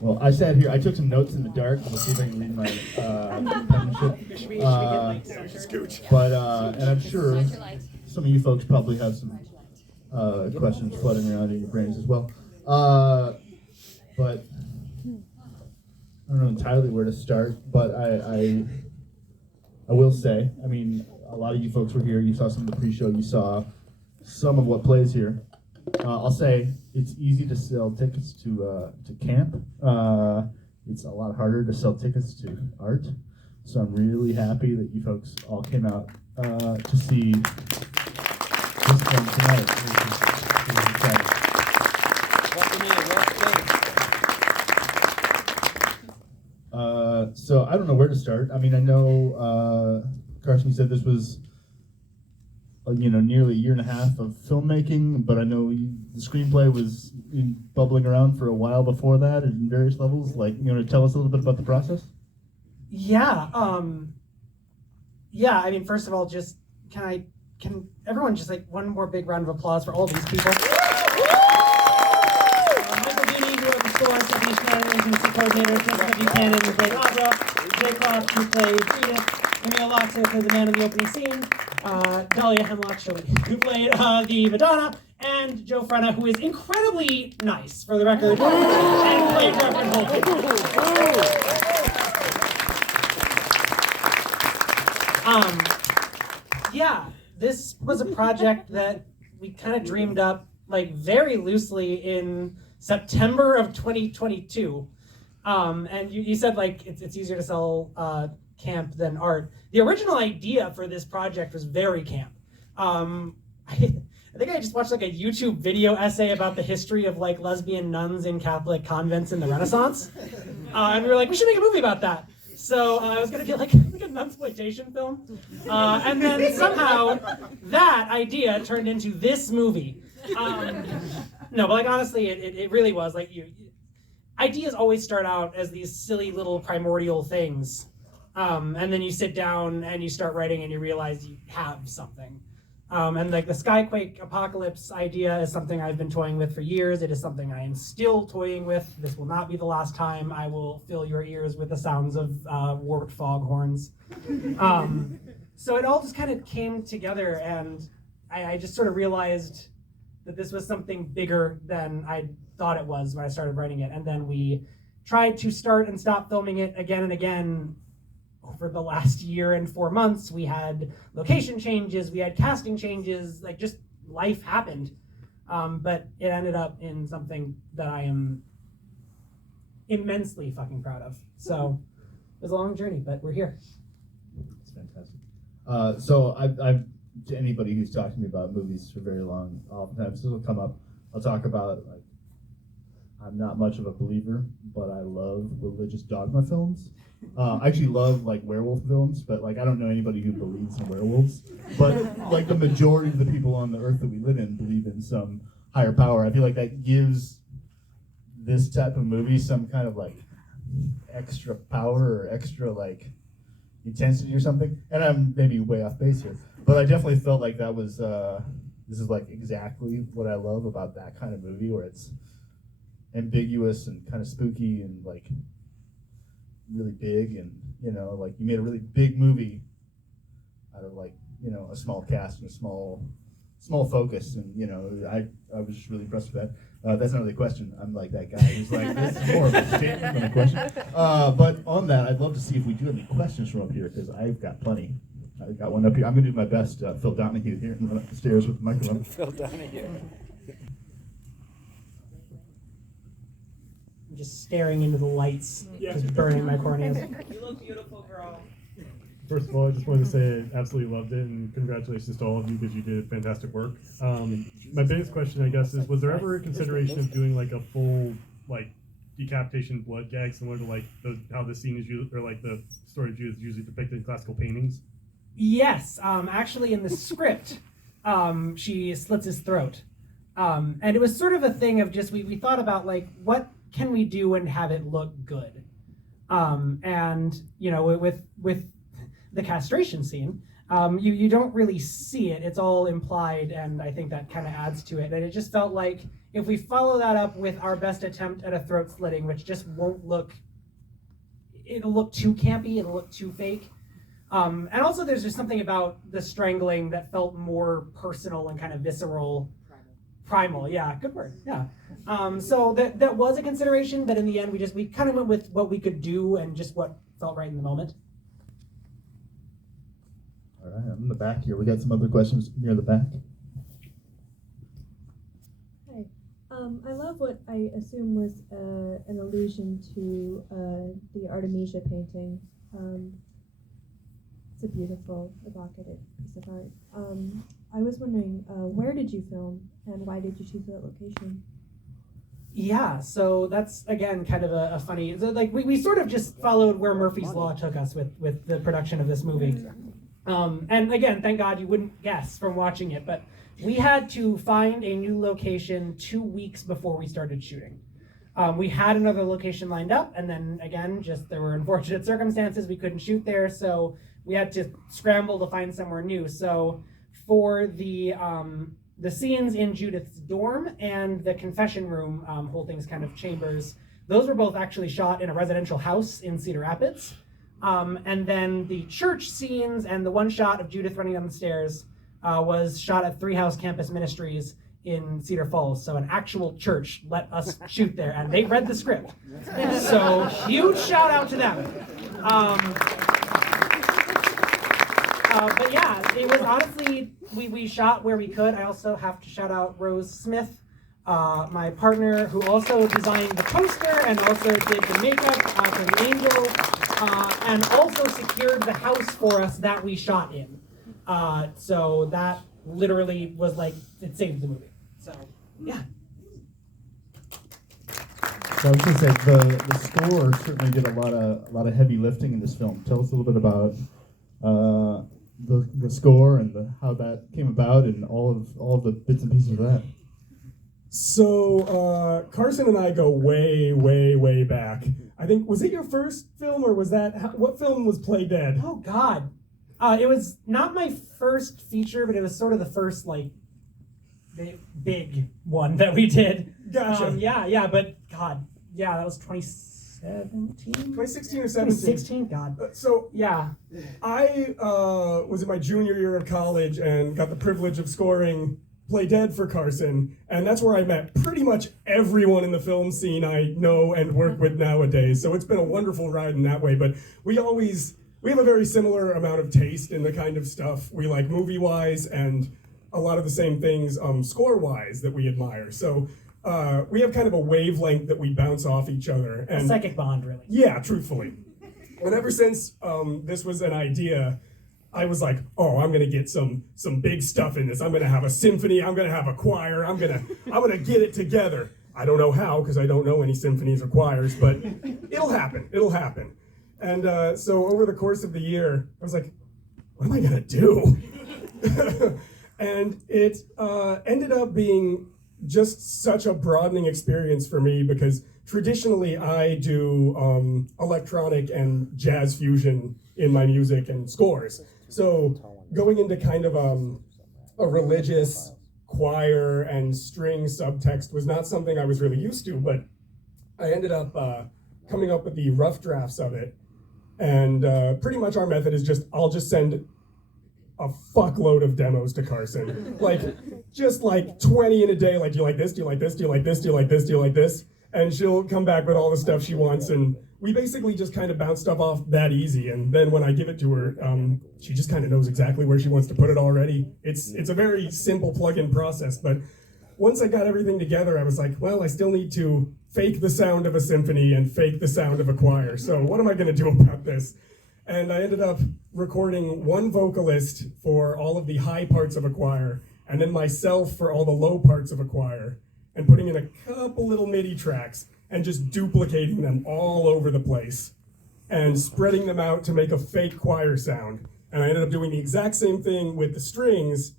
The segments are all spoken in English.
Well, I sat here. I took some notes in the dark. We'll see if I can read my penmanship. And I'm sure some of you folks probably have some questions flooding around in your brains as well. But I don't know entirely where to start. But I will say, I mean, a lot of you folks were here. You saw some of the pre-show. You saw some of what plays here. I'll say it's easy to sell tickets to camp. It's a lot harder to sell tickets to art. So I'm really happy that you folks all came out to see this film tonight. So I don't know where to start. I mean, I know Carrsan said this was nearly a year and a half of filmmaking, but I know the screenplay was bubbling around for a while before that in various levels. Like, tell us a little bit about the process? Yeah. I mean, first of all, just can everyone just one more big round of applause for all these people? Michael Dini, who wrote the score, Stephanie Schneider, who's the coordinator, Jessica Buchanan, who played Abra, Jay Croft, who played Judith, Emil Lotz, who played the man in the opening scene, Dahlia Hemlock, Shelby, who played the Madonna, and Joe Frenna, who is incredibly nice, for the record, and played Reverend Hoelting. This was a project that we kind of dreamed up very loosely in September of 2022. And you said it's easier to sell camp than art. The original idea for this project was very camp. I think I just watched a YouTube video essay about the history of lesbian nuns in Catholic convents in the Renaissance. And we were we should make a movie about that. So it was going to be like a nunsploitation film. And then somehow that idea turned into this movie. No, but honestly, it really was. Ideas always start out as these silly little primordial things. And then you sit down and you start writing and you realize you have something. And the Skyquake apocalypse idea is something I've been toying with for years. It is something I am still toying with. This will not be the last time I will fill your ears with the sounds of warped foghorns. So it all just kind of came together, and I just sort of realized that this was something bigger than I thought it was when I started writing it. And then we tried to start and stop filming it again and again. Over the last year and 4 months, we had location changes, we had casting changes, just life happened. But it ended up in something that I am immensely fucking proud of. So it was a long journey, but we're here. It's fantastic. So I've to anybody who's talked to me about movies for very long, oftentimes this will come up. I'll talk about I'm not much of a believer, but I love religious dogma films. I actually love werewolf films, but I don't know anybody who believes in werewolves. But the majority of the people on the earth that we live in believe in some higher power. I feel that gives this type of movie some kind of extra power or extra intensity or something. And I'm maybe way off base here, but I definitely felt that was this is exactly what I love about that kind of movie, where it's ambiguous and kind of spooky and really big, and you made a really big movie out of a small cast and a small focus, and I was just really impressed with that. That's not really a question. I'm that guy who's this is more of a statement than a question. But on that, I'd love to see if we do have any questions from up here, because I've got plenty. I've got one up here. I'm gonna do my best, Phil Donahue here, and run up the stairs with the microphone. Phil Donahue. Just staring into the lights, just burning my corneas. You look beautiful, girl. First of all, I just wanted to say I absolutely loved it, and congratulations to all of you because you did fantastic work. My biggest question, I guess, is was there ever a consideration of doing a full decapitation blood gag similar to how the scene is used, or the story of Judith is usually depicted in classical paintings? Yes, actually in the script, she slits his throat, and it was sort of a thing of just we thought about what can we do and have it look good, and with the castration scene, You don't really see it. It's all implied, and I think that kind of adds to it. And it just felt like if we follow that up with our best attempt at a throat slitting, which just won't look, it'll look too campy, it'll look too fake. And also there's just something about the strangling that felt more personal and kind of visceral. Primal, yeah, good word, yeah. So that was a consideration, but in the end we kind of went with what we could do and just what felt right in the moment. All right, I'm in the back here. We got some other questions near the back. Hi. I love what I assume was an allusion to the Artemisia painting. It's a beautiful, evocative piece of art. I was wondering, where did you film and why did you choose that location? Yeah, so that's, again, kind of a funny, like we sort of just followed where Murphy's Law took us with the production of this movie. And again, thank God you wouldn't guess from watching it, but we had to find a new location 2 weeks before we started shooting. We had another location lined up, and then again, just there were unfortunate circumstances, we couldn't shoot there, so we had to scramble to find somewhere new. So for the scenes in Judith's dorm and the confession room, Hoelting's kind of chambers, those were both actually shot in a residential house in Cedar Rapids. And then the church scenes and the one shot of Judith running down the stairs was shot at Three House Campus Ministries in Cedar Falls. So an actual church let us shoot there, and they read the script. So huge shout out to them. But yeah, it was honestly, we shot where we could. I also have to shout out Rose Smith, my partner, who also designed the poster and also did the makeup for the angel, and also secured the house for us that we shot in. So that literally was like, it saved the movie. So, yeah. So I was going to say, the score certainly did a lot of heavy lifting in this film. Tell us a little bit about the score and how that came about and all of the bits and pieces of that. So Carrsan and I go way, way, way back. I think, was it your first film, or was that, what film was Play Dead? Oh God, it was not my first feature, but it was sort of the first like big one that we did. Gotcha. Yeah, but God, yeah, that was 2017? 2016 or 17? 2016, God. So Yeah. I was in my junior year of college and got the privilege of scoring Play Dead for Carrsan, and that's where I met pretty much everyone in the film scene I know and work with nowadays. So it's been a wonderful ride in that way, but we have a very similar amount of taste in the kind of stuff we like movie-wise, and a lot of the same things score-wise that we admire. So we have kind of a wavelength that we bounce off each other. And A psychic bond, really. yeah, truthfully. And ever since this was an idea, I was like, oh, I'm gonna get some big stuff in this. I'm gonna have a symphony, I'm gonna have a choir, I'm gonna get it together. I don't know how, because I don't know any symphonies or choirs, but it'll happen. And so over the course of the year, I was like, what am I gonna do? And it ended up being just such a broadening experience for me, because traditionally I do electronic and jazz fusion in my music and scores. So going into kind of a religious choir and string subtext was not something I was really used to, but I ended up coming up with the rough drafts of it. And pretty much our method is I'll just send a fuckload of demos to Carrsan. Just 20 in a day, like, do you like this? Do you like this? Do you like this? Do you like this? Do you like this? And she'll come back with all the stuff she wants, and we basically just kind of bounce stuff off that easy. And then when I give it to her, she just kind of knows exactly where she wants to put it already. It's a very simple plug-in process, but once I got everything together, I was like, well, I still need to fake the sound of a symphony and fake the sound of a choir. So what am I gonna do about this? And I ended up recording one vocalist for all of the high parts of a choir, and then myself for all the low parts of a choir, and putting in a couple little MIDI tracks and just duplicating them all over the place and spreading them out to make a fake choir sound. And I ended up doing the exact same thing with the strings,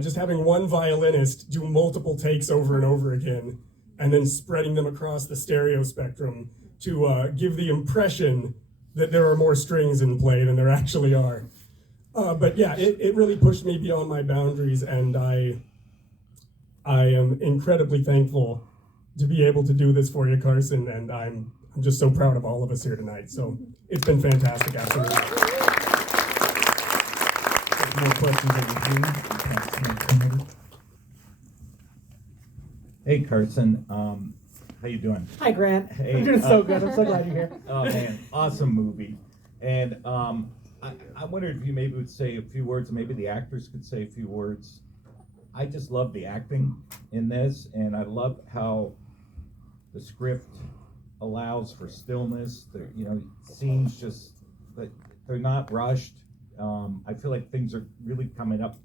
just having one violinist do multiple takes over and over again, and then spreading them across the stereo spectrum to give the impression that there are more strings in play than there actually are. But yeah, it really pushed me beyond my boundaries, and I am incredibly thankful to be able to do this for you, Carrsan, and I'm just so proud of all of us here tonight. So it's been fantastic, absolutely. More questions on the team? Hey, Carrsan. How you doing? Hi, Grant. Hey, I'm doing so good. I'm so glad you're here. Oh man, awesome movie. And I wondered if you maybe would say a few words, maybe the actors could say a few words. I just love the acting in this, and I love how the script allows for stillness. Scenes just, but they're not rushed. I feel like things are really coming up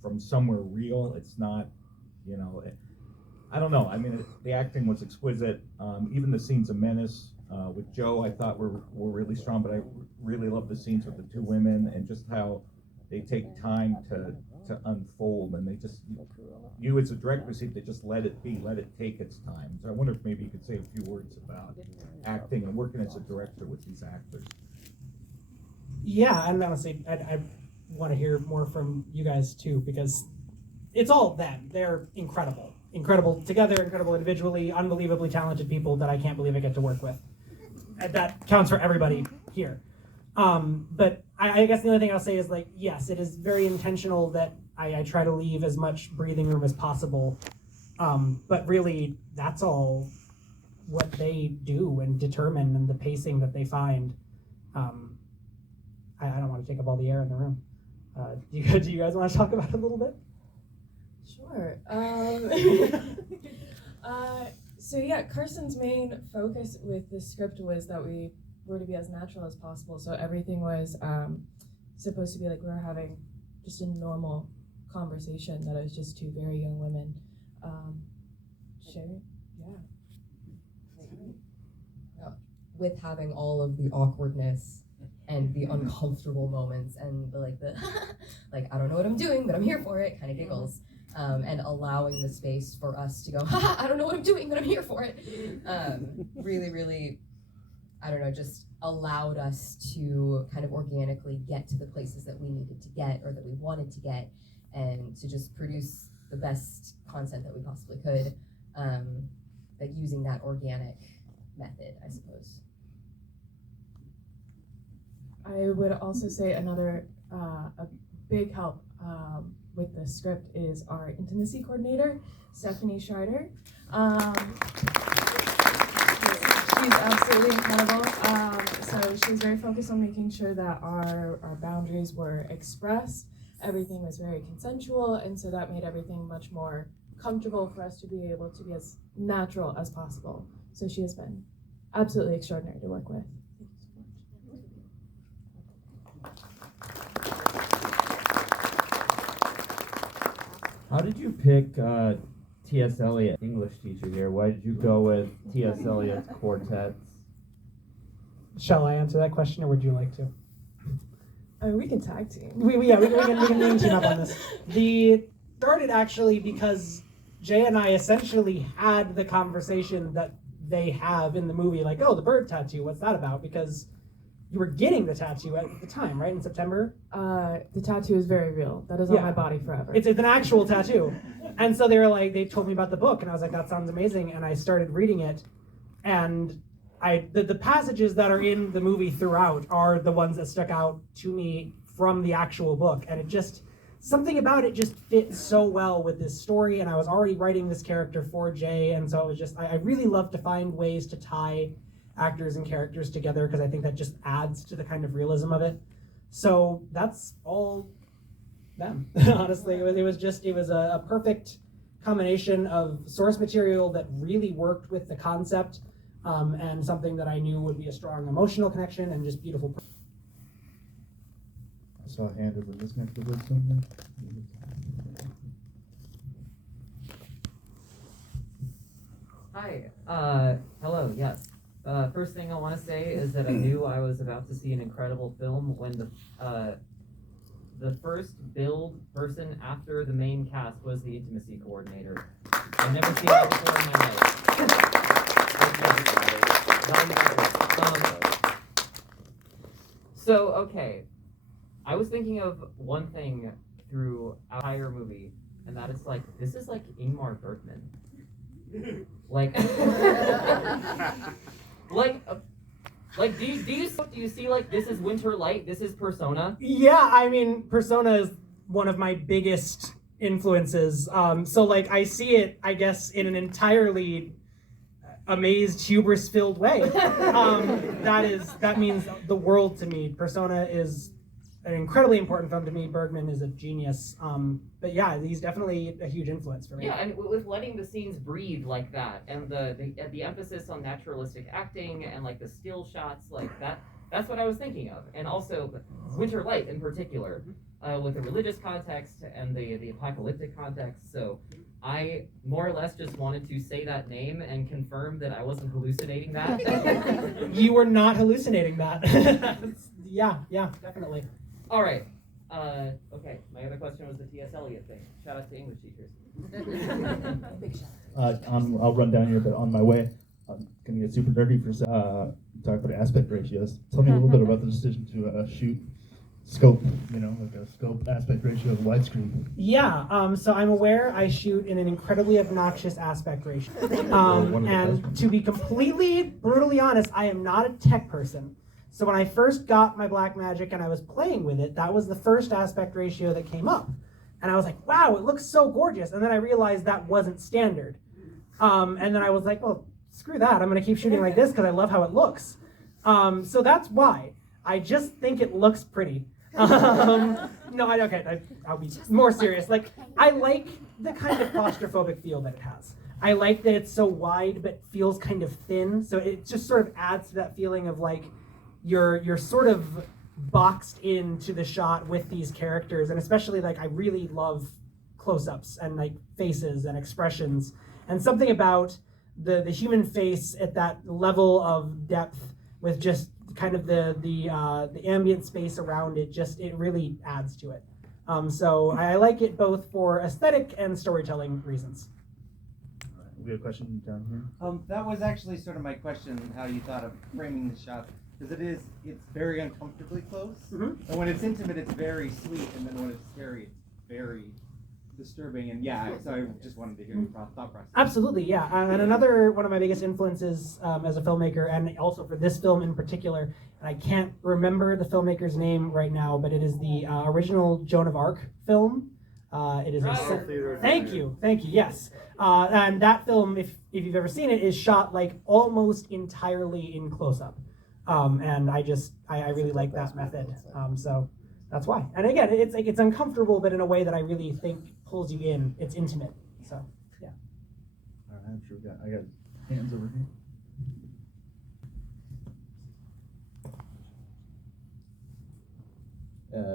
from somewhere real. It's not, I don't know. I mean, the acting was exquisite. Even the scenes of menace with Joe, I thought were really strong. But I really love the scenes with the two women and just how they take time to unfold, and they just, you as a director, see, they just let it be, let it take its time. So I wonder if maybe you could say a few words about acting and working as a director with these actors. Yeah, and honestly, I want to hear more from you guys too, because it's all them. They're incredible. Incredible together, incredible individually, unbelievably talented people that I can't believe I get to work with. And that counts for everybody here. But I guess the only thing I'll say is, like, yes, it is very intentional that I try to leave as much breathing room as possible. But really, that's all what they do and determine, and the pacing that they find. I don't want to take up all the air in the room. Do you guys want to talk about it a little bit? Sure. So yeah, Carrsan's main focus with the script was that we were to be as natural as possible. So everything was supposed to be like we were having just a normal conversation, that it was just two very young women sharing. Yeah. With having all of the awkwardness and the uncomfortable moments and the like I don't know what I'm doing, but I'm here for it kind of giggles. And allowing the space for us to go, haha, I don't know what I'm doing, but I'm here for it. Really, really, I don't know, just allowed us to kind of organically get to the places that we needed to get or that we wanted to get, and to just produce the best content that we possibly could, like using that organic method, I suppose. I would also say another a big help with the script is our intimacy coordinator, Stephanie Schreider. She's absolutely incredible. So she was very focused on making sure that our boundaries were expressed. Everything was very consensual, and so that made everything much more comfortable for us to be able to be as natural as possible. So she has been absolutely extraordinary to work with. How did you pick T.S. Eliot, English teacher here? Why did you go with T.S. Eliot's quartets? Shall I answer that question, or would you like to? I mean, we can tag team. We can team up on this. The started actually because Jay and I essentially had the conversation that they have in the movie, like, oh, the bird tattoo, what's that about? Because you were getting the tattoo at the time, right, in September? The tattoo is very real. That is on my body forever. It's an actual tattoo. And so they told me about the book, and I was like, that sounds amazing. And I started reading it, and the passages that are in the movie throughout are the ones that stuck out to me from the actual book. And it just, something about it just fit so well with this story, and I was already writing this character for Jay, and so it was just, I really love to find ways to tie actors and characters together, because I think that just adds to the kind of realism of it. So that's all them. Honestly, it was a perfect combination of source material that really worked with the concept, and something that I knew would be a strong emotional connection and just beautiful. I saw a hand over this neck to this somewhere. Hi. Hello. Yes. First thing I want to say is that I knew I was about to see an incredible film when the first billed person after the main cast was the intimacy coordinator. I've never seen that before in my life. So, okay. I was thinking of one thing through our entire movie, and that is like, this is like Ingmar Bergman. Like, like, do you see like, this is Winter Light, this is Persona? Yeah, I mean, Persona is one of my biggest influences. So like, I see it, I guess, in an entirely amazed, hubris-filled way. That means the world to me. Persona is an incredibly important film to me. Bergman is a genius. But yeah, he's definitely a huge influence for me. Yeah, and with letting the scenes breathe like that, and the emphasis on naturalistic acting and like the still shots like that, that's what I was thinking of. And also Winter Light in particular, with the religious context and the apocalyptic context. So I more or less just wanted to say that name and confirm that I wasn't hallucinating that. You were not hallucinating that. Yeah, definitely. All right. Okay, my other question was the T.S. Eliot thing. Shout out to English teachers. Big shout. I'll run down here, but on my way, I'm gonna get super nerdy for talk about aspect ratios. Tell me a little bit about the decision to shoot scope, like a scope aspect ratio of widescreen. Yeah, so I'm aware I shoot in an incredibly obnoxious aspect ratio. And to be completely brutally honest, I am not a tech person. So when I first got my Blackmagic and I was playing with it, that was the first aspect ratio that came up. And I was like, wow, it looks so gorgeous. And then I realized that wasn't standard. And then I was like, well, screw that. I'm gonna keep shooting like this because I love how it looks. So that's why. I just think it looks pretty. No, I'll be more serious. Like, I like the kind of claustrophobic feel that it has. I like that it's so wide but feels kind of thin. So it just sort of adds to that feeling of like, you're sort of boxed into the shot with these characters, and especially like I really love close-ups and like faces and expressions, and something about the human face at that level of depth with just kind of the ambient space around it, it really adds to it. So I like it both for aesthetic and storytelling reasons. All right, we have a question down here. That was actually sort of my question, how you thought of framing the shot. Because it's very uncomfortably close. Mm-hmm. And when it's intimate, it's very sweet. And then when it's scary, it's very disturbing. And yeah, so I just wanted to hear your thought process. Absolutely, yeah. And another one of my biggest influences as a filmmaker, and also for this film in particular, and I can't remember the filmmaker's name right now, but it is the original Joan of Arc film. It is Thank you, yes. And that film, if you've ever seen it, is shot like almost entirely in close-up. And I really like that method. So that's why. And again, it's uncomfortable, but in a way that I really think pulls you in. It's intimate. So yeah. All right, I'm sure I got hands over here.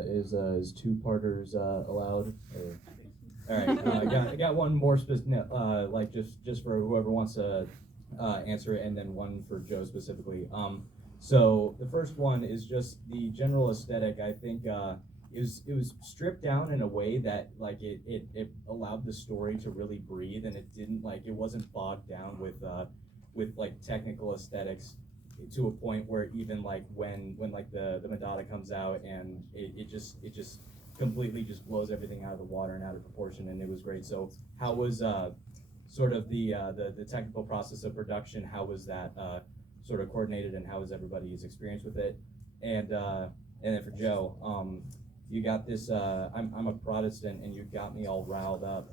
Is two-parters allowed? All right, I got one more specific, like just for whoever wants to answer it, and then one for Joe specifically. So the first one is just the general aesthetic. I think it was stripped down in a way that like it allowed the story to really breathe, and it wasn't bogged down with like technical aesthetics to a point where even like when like the Madonna comes out and it just completely just blows everything out of the water and out of proportion, and it was great. So how was sort of the technical process of production? How was that sort of coordinated, and how was everybody's experience with it? And then for Joe, you got this. I'm a Protestant, and you got me all riled up.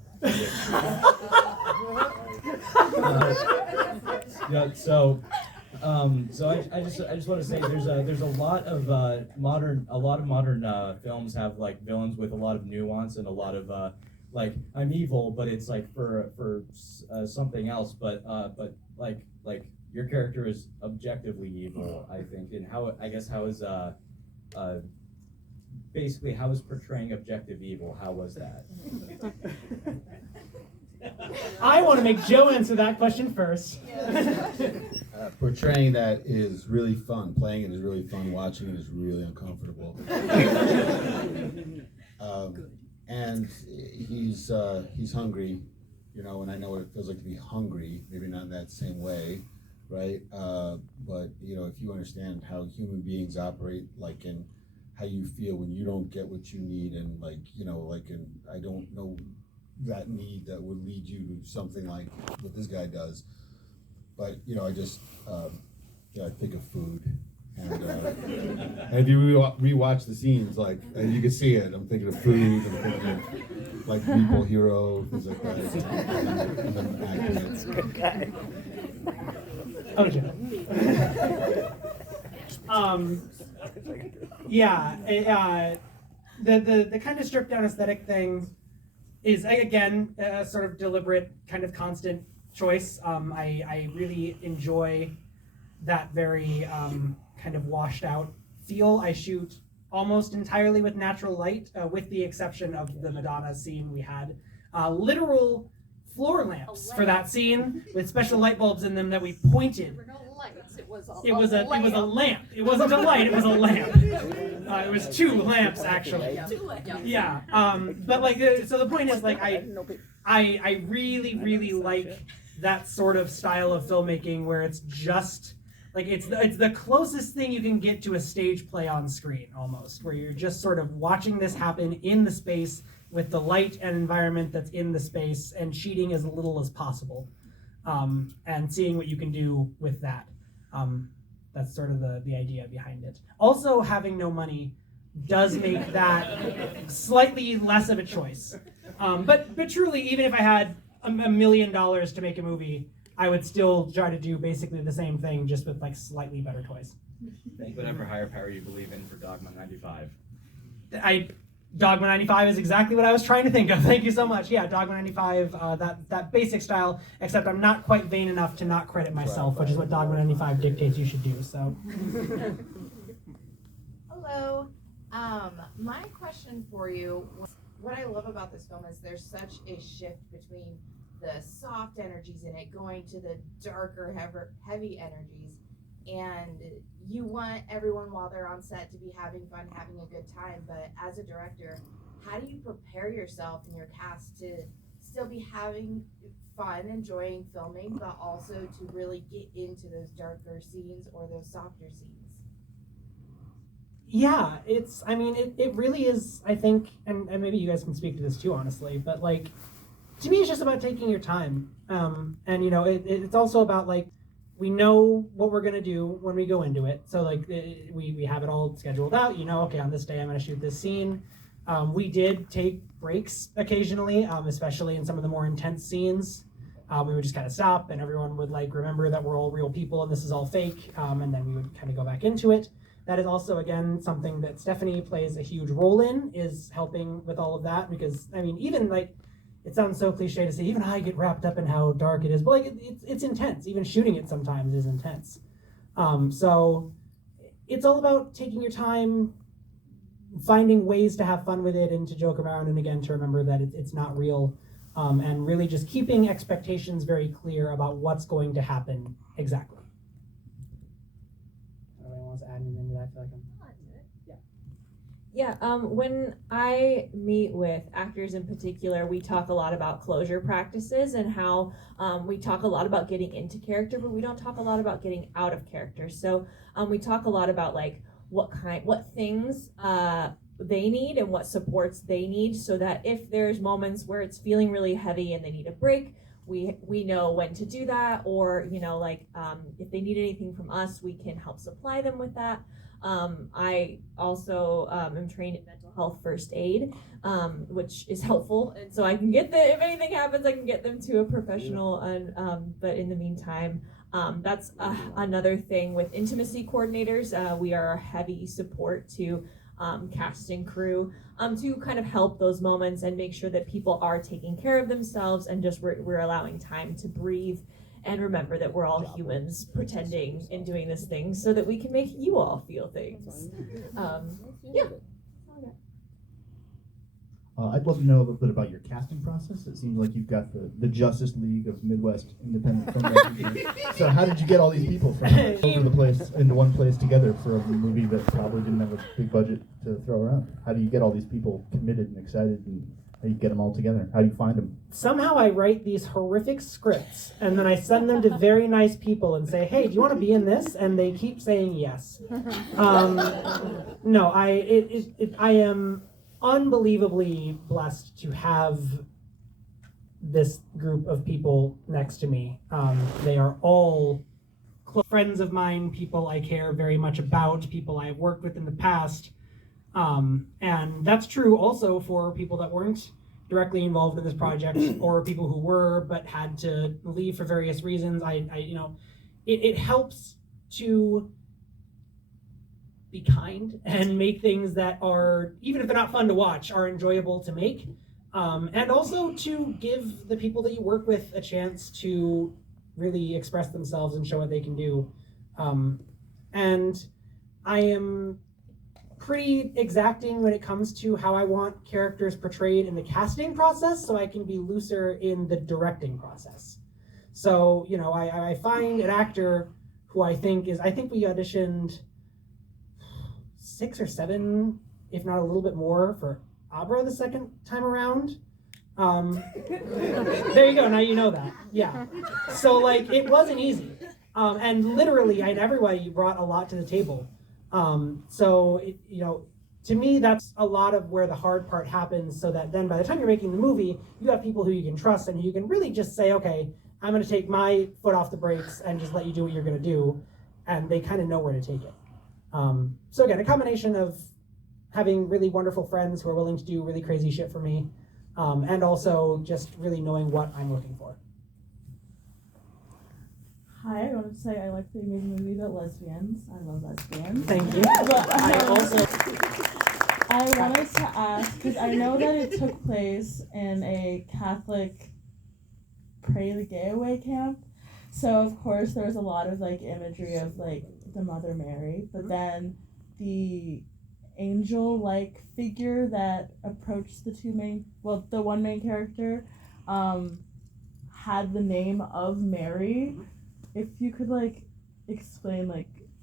Yeah. So I just want to say there's a lot of modern films have like villains with a lot of nuance and a lot of like I'm evil, but it's like for something else. But like your character is objectively evil, I think, and how is basically how is portraying objective evil? How was that? I want to make Joe answer that question first. Portraying that is really fun. Playing it is really fun. Watching it is really uncomfortable. And he's hungry, and I know what it feels like to be hungry. Maybe not in that same way, right? But if you understand how human beings operate, like in how you feel when you don't get what you need, and like, you know, like, and I don't know that need that would lead you to something like what this guy does. But, you know, I just, yeah, I think of food. And if you rewatch the scenes, like, and you can see it, I'm thinking of food, I'm thinking of, like, Meatball Hero, things like that. And then acting. Good guy. Oh, Jenna. The kind of stripped down aesthetic thing is, again, a sort of deliberate, kind of constant choice. I really enjoy that very kind of washed out feel. I shoot almost entirely with natural light, with the exception of the Madonna scene. We had literal floor lamps for that scene with special light bulbs in them that we pointed. There were no lights. It was a lamp. It wasn't a light. It was a lamp. It was 2 lamps actually. Yeah. But like, so the point is, like, I really like that sort of style of filmmaking where it's just like it's the closest thing you can get to a stage play on screen, almost, where you're just sort of watching this happen in the space with the light and environment that's in the space, and cheating as little as possible, and seeing what you can do with that. That's sort of the idea behind it. Also, having no money does make that slightly less of a choice. But truly, even if I had $1 million to make a movie, I would still try to do basically the same thing, just with like slightly better toys. Think whatever higher power you believe in for Dogma 95. Dogma 95 is exactly what I was trying to think of. Thank you so much. Yeah, Dogma 95, that basic style, except I'm not quite vain enough to not credit myself, which is what Dogma 95 dictates you should do, so. Hello. My question for you, what I love about this film is there's such a shift between the soft energies in it going to the darker, heavy energies, and you want everyone while they're on set to be having fun, having a good time, but as a director, how do you prepare yourself and your cast to still be having fun, enjoying filming, but also to really get into those darker scenes or those softer scenes? Yeah, it really is, I think, and maybe you guys can speak to this too, honestly, but like, to me, it's just about taking your time. And, you know, it's also about, like, we know what we're going to do when we go into it. So, like, we have it all scheduled out. You know, okay, on this day I'm going to shoot this scene. We did take breaks occasionally, especially in some of the more intense scenes. We would just kind of stop, and everyone would, like, remember that we're all real people and this is all fake, and then we would kind of go back into it. That is also, again, something that Stephanie plays a huge role in, is helping with all of that, because, I mean, even, like, it sounds so cliche to say, even I get wrapped up in how dark it is, but like it's intense. Even shooting it sometimes is intense. So it's all about taking your time, finding ways to have fun with it and to joke around, and again, to remember that it's not real, and really just keeping expectations very clear about what's going to happen exactly. Anyone wants to add anything to that? I feel like Yeah, when I meet with actors in particular, we talk a lot about closure practices and how we talk a lot about getting into character, but we don't talk a lot about getting out of character. So we talk a lot about like what things they need and what supports they need, so that if there's moments where it's feeling really heavy and they need a break, we know when to do that, or you know, like if they need anything from us, we can help supply them with that. I also am trained in mental health first aid, which is helpful, and so I can get if anything happens, I can get them to a professional. And but in the meantime, that's another thing with intimacy coordinators. We are a heavy support to cast and crew, to kind of help those moments and make sure that people are taking care of themselves, and just we're allowing time to breathe and remember that we're all humans pretending and doing this thing so that we can make you all feel things. Yeah. I'd love to know a little bit about your casting process. It seems like you've got the Justice League of Midwest independent filmmakers. So how did you get all these people from all over the place into one place together for a movie that probably didn't have a big budget to throw around? How do you get all these people committed and excited and How do you get them all together? How do you find them? Somehow I write these horrific scripts and then I send them to very nice people and say, hey, do you want to be in this? And they keep saying yes. No, I am unbelievably blessed to have this group of people next to me. They are all close friends of mine, people I care very much about, people I have worked with in the past. And that's true also for people that weren't directly involved in this project or people who were but had to leave for various reasons. It helps to be kind and make things that are, even if they're not fun to watch, are enjoyable to make. And also to give the people that you work with a chance to really express themselves and show what they can do. And I am pretty exacting when it comes to how I want characters portrayed in the casting process, so I can be looser in the directing process. So, I find an actor who I think we auditioned 6 or 7, if not a little bit more, for Abra the second time around. There you go, now you know that. Yeah. So, it wasn't easy. And literally, everybody brought a lot to the table. To me, that's a lot of where the hard part happens, so that then by the time you're making the movie, you have people who you can trust and you can really just say, okay, I'm going to take my foot off the brakes and just let you do what you're going to do. And they kind of know where to take it. So again, a combination of having really wonderful friends who are willing to do really crazy shit for me, and also just really knowing what I'm looking for. Hi, I wanted to say I like that you made a movie about lesbians. I love lesbians. Thank you. But, I wanted to ask, because I know that it took place in a Catholic Pray the Gay Away camp. So, of course, there was a lot of, imagery of, the Mother Mary. But then the angel-like figure that approached the one main character, had the name of Mary. If you could explain,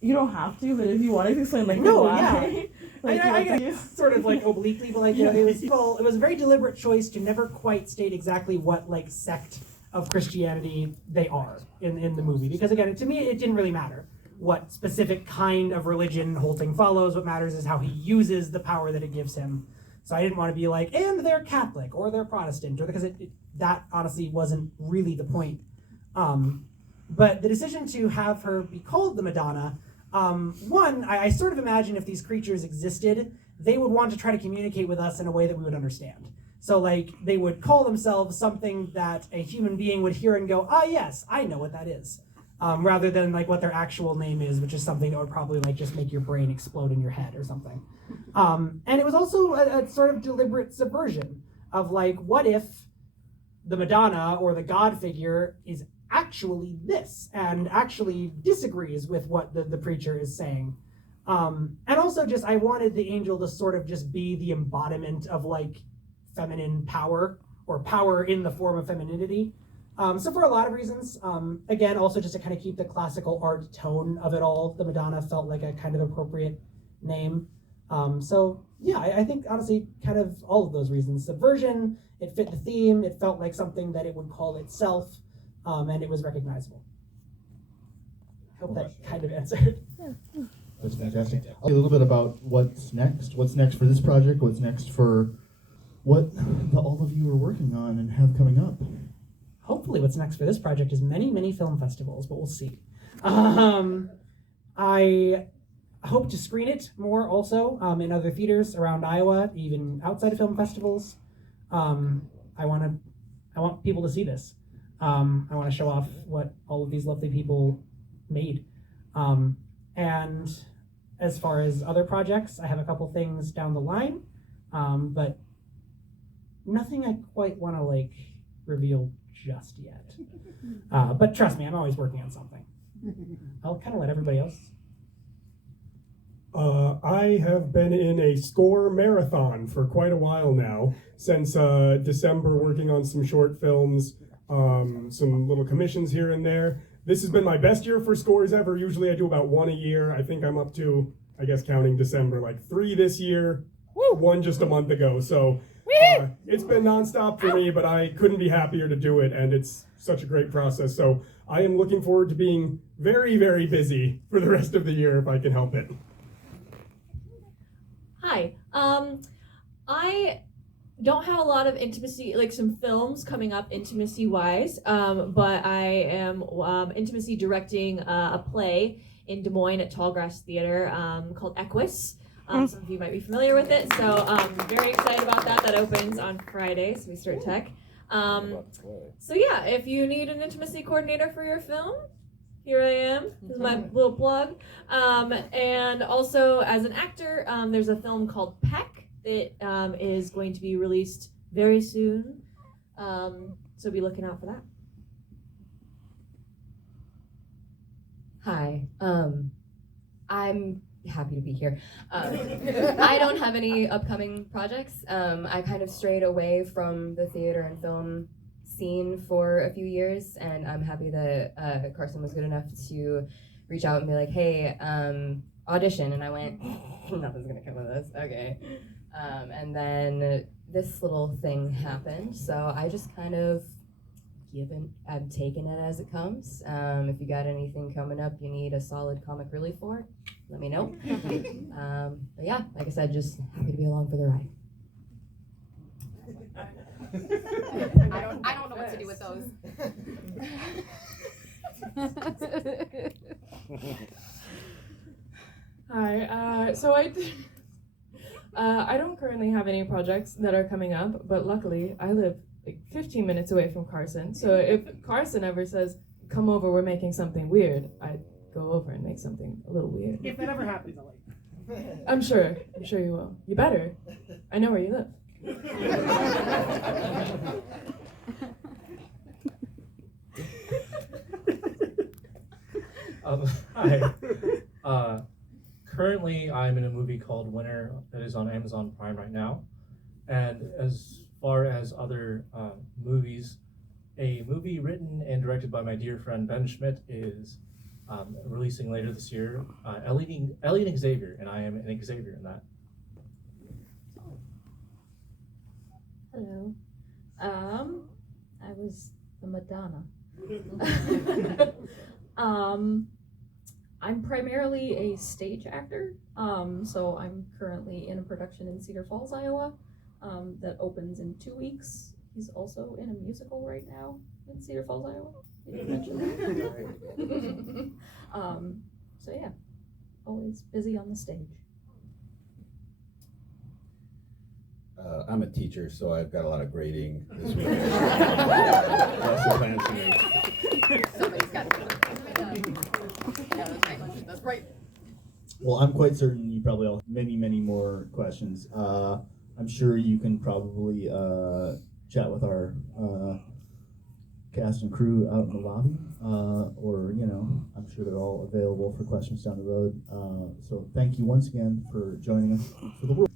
you don't have to, but if you wanted to explain no, why, yeah. I sort of obliquely, but it was a very deliberate choice to never quite state exactly what sect of Christianity they are in the movie, because again, to me, it didn't really matter what specific kind of religion Hoelting follows. What matters is how he uses the power that it gives him. So I didn't want to be and they're Catholic or they're Protestant, or because that honestly wasn't really the point. But the decision to have her be called the Madonna, I sort of imagine if these creatures existed, they would want to try to communicate with us in a way that we would understand. So they would call themselves something that a human being would hear and go, yes, I know what that is. Rather than what their actual name is, which is something that would probably just make your brain explode in your head or something. And it was also a sort of deliberate subversion of what if the Madonna or the God figure is actually this and actually disagrees with what the preacher is saying. And also I wanted the angel to sort of just be the embodiment of feminine power, or power in the form of femininity. So for a lot of reasons, again, also just to kind of keep the classical art tone of it all, the Madonna felt like a kind of appropriate name. So yeah, I think honestly kind of all of those reasons. Subversion, it fit the theme, it felt like something that it would call itself, and it was recognizable. I hope that kind of answered. That's fantastic. A little bit about what's next. What's next for this project? What's next for what all of you are working on and have coming up? Hopefully what's next for this project is many, many film festivals, but we'll see. I hope to screen it more also in other theaters around Iowa, even outside of film festivals. I want people to see this. I want to show off what all of these lovely people made. And as far as other projects, I have a couple things down the line, but nothing I quite want to reveal just yet. But trust me, I'm always working on something. I'll kind of let everybody else. I have been in a score marathon for quite a while now, since December, working on some short films, some little commissions here and there. This has been my best year for scores ever. Usually I do about 1 a year. I think I'm up to, I guess counting December, 3 this year. Woo! 1 just a month ago. So It's been nonstop for me, but I couldn't be happier to do it, and it's such a great process. So I am looking forward to being very, very busy for the rest of the year if I can help it. Hi. I don't have a lot of intimacy, like some films coming up intimacy-wise, but I am intimacy directing a play in Des Moines at Tallgrass Theater called Equus. Some of you might be familiar with it, so very excited about that. That opens on Friday, so we start tech. So yeah, if you need an intimacy coordinator for your film, here I am. This is my little plug. And also, as an actor, there's a film called Peck that is going to be released very soon. So be looking out for that. Hi. I'm happy to be here. I don't have any upcoming projects. I kind of strayed away from the theater and film scene for a few years, and I'm happy that Carrsan was good enough to reach out and be like, hey, audition. And I went, nothing's gonna come of this. Okay. And then this little thing happened, so I just kind of I'm taking it as it comes. If you got anything coming up you need a solid comic relief for, let me know. But yeah, like I said, just happy to be along for the ride. I don't know what to do with those. Hi. So I don't currently have any projects that are coming up, but luckily I live like 15 minutes away from Carrsan. So if Carrsan ever says, "Come over, we're making something weird," I'd go over and make something a little weird. If that ever happens, I'll let you. I'm sure you will. You better. I know where you live. Hi. Currently, I'm in a movie called Winner that is on Amazon Prime right now. And as far as other movies, a movie written and directed by my dear friend Ben Schmidt is releasing later this year. Ellie and Xavier, and I am an Xavier in that. Hello. I was the Madonna. I'm primarily a stage actor, so I'm currently in a production in Cedar Falls, Iowa, that opens in 2 weeks. He's also in a musical right now in Cedar Falls, Iowa. Did you mention that? So yeah, always busy on the stage. I'm a teacher, so I've got a lot of grading this week. That's the plan for me. Somebody's got to do it. Yeah, that's right. That's right. Well, I'm quite certain you probably all have many more questions. I'm sure you can probably chat with our cast and crew out in the lobby, or I'm sure they're all available for questions down the road. So thank you once again for joining us for the world.